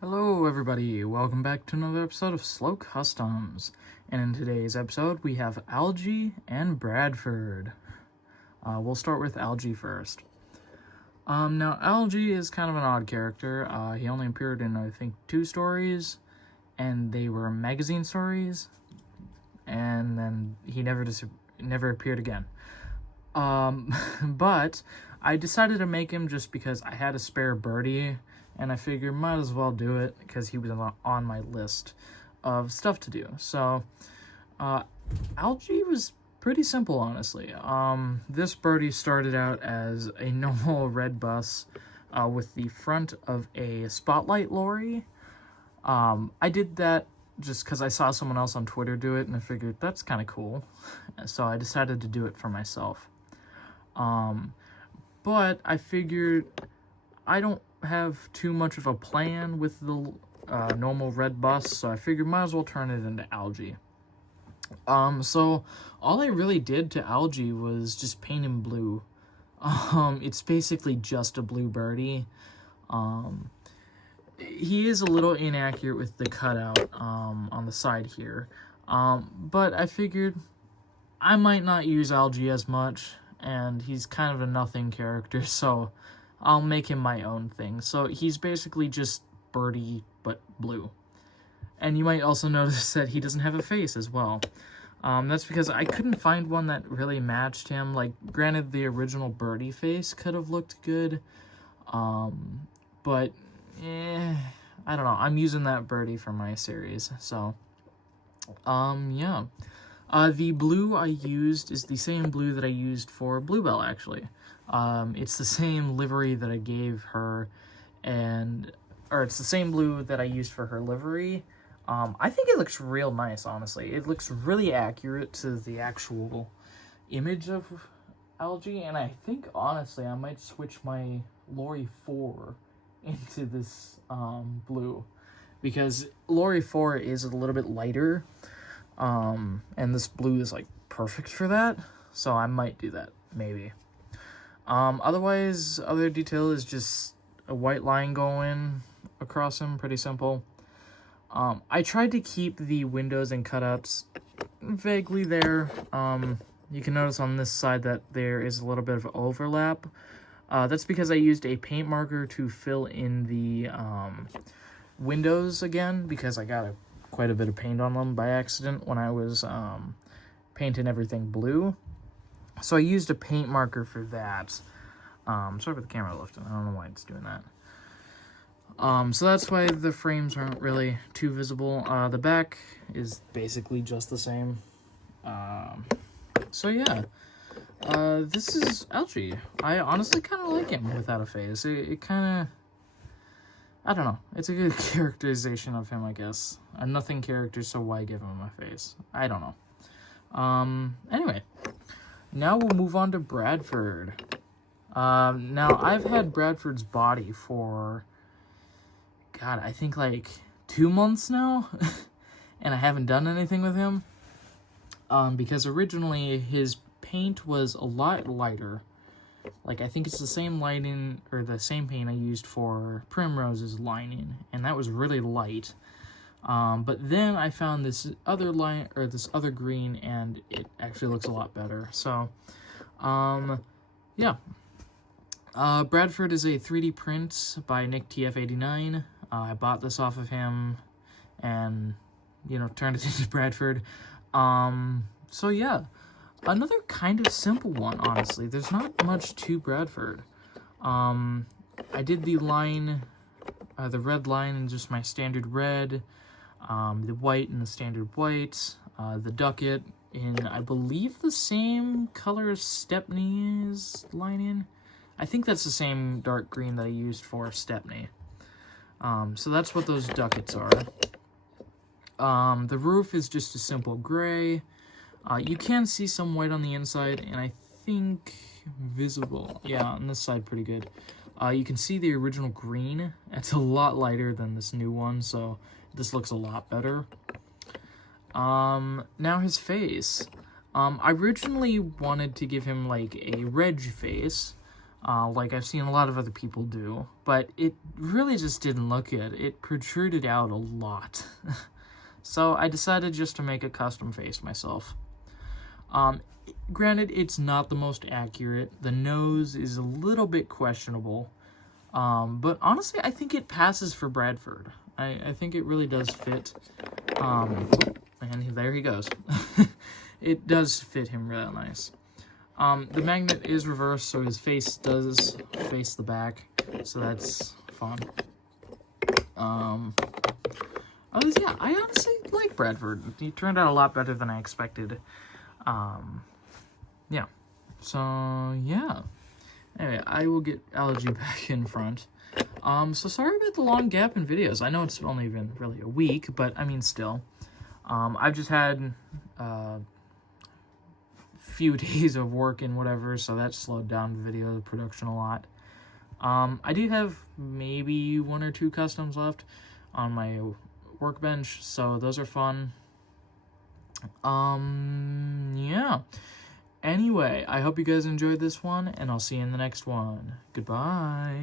Hello everybody, welcome back to another episode of SlowCustoms. And in today's episode we have Algy and Bradford. We'll start with Algy first. Now Algy is kind of an odd character. He only appeared in I think 2 stories, and they were magazine stories, and then he never appeared again. But I decided to make him just because I had a spare birdie, and I figured might as well do it because he was on my list of stuff to do. So, Algy was pretty simple, honestly. This birdie started out as a normal red bus with the front of a spotlight lorry. I did that just because I saw someone else on Twitter do it, and I figured that's kind of cool. So I decided to do it for myself. But I figured I don't have too much of a plan with the normal red bus, so I figured might as well turn it into Algy. So all I really did to Algy was just paint him blue. It's basically just a blue birdie. He is a little inaccurate with the cutout on the side here, but I figured I might not use Algy as much, and he's kind of a nothing character, so I'll make him my own thing. So he's basically just birdie, but blue. And you might also notice that he doesn't have a face as well. That's because I couldn't find one that really matched him. Like, granted, the original birdie face could have looked good. But, I don't know. I'm using that birdie for my series, so, yeah. The blue I used is the same blue that I used for Bluebell, actually. It's the same livery that I gave her, or it's the same blue that I used for her livery. I think it looks real nice, honestly. It looks really accurate to the actual image of Algy, and I think, honestly, I might switch my Lorry 4 into this blue, because Lorry 4 is a little bit lighter, and this blue is, like, perfect for that, so I might do that, maybe. Otherwise, other detail is just a white line going across him, pretty simple. I tried to keep the windows and cutouts vaguely there. You can notice on this side that there is a little bit of overlap. That's because I used a paint marker to fill in the windows again, because I got quite a bit of paint on them by accident when I was painting everything blue. So I used a paint marker for that. Sorry about the camera lifting. I don't know why it's doing that. So that's why the frames aren't really too visible. The back is basically just the same. So yeah. This is Algy. I honestly kind of like him without a face. It kind of... I don't know. It's a good characterization of him, I guess. A nothing character, so why give him a face? I don't know. Anyway. Now we'll move on to Bradford. Now I've had Bradford's body for, God, I think like 2 months now, and I haven't done anything with him, because originally his paint was a lot lighter. Like, I think it's the same lighting, or the same paint I used for Primrose's lining, and that was really light. But then I found this other line, or this other green, and it actually looks a lot better. So, yeah. Bradford is a 3D print by Nick TF89. I bought this off of him and, turned it into Bradford. So yeah, another kind of simple one, honestly. There's not much to Bradford. I did the line, the red line in just my standard red, the white in the standard white, the ducket in, I believe, the same color as Stepney's lining. I think that's the same dark green that I used for Stepney. So that's what those ducats are. The roof is just a simple gray. You can see some white on the inside, and I think visible. Yeah, on this side pretty good. You can see the original green. It's a lot lighter than this new one, so this looks a lot better. Now his face. I originally wanted to give him like a reg face, like I've seen a lot of other people do, but it really just didn't look good. It protruded out a lot. So I decided just to make a custom face myself. Granted, it's not the most accurate. The nose is a little bit questionable. But honestly, I think it passes for Bradford. I think it really does fit. And there he goes. It does fit him really nice. The magnet is reversed, so his face does face the back, so that's fun. Yeah, I honestly like Bradford. He turned out a lot better than I expected. Yeah. So, yeah. Anyway, I will get Algy back in front. So sorry about the long gap in videos. I know it's only been really a week, but I mean, still. I've just had few days of work and whatever, so that slowed down video production a lot. I do have maybe 1 or 2 customs left on my workbench, so those are fun. Yeah. Anyway, I hope you guys enjoyed this one, and I'll see you in the next one. Goodbye.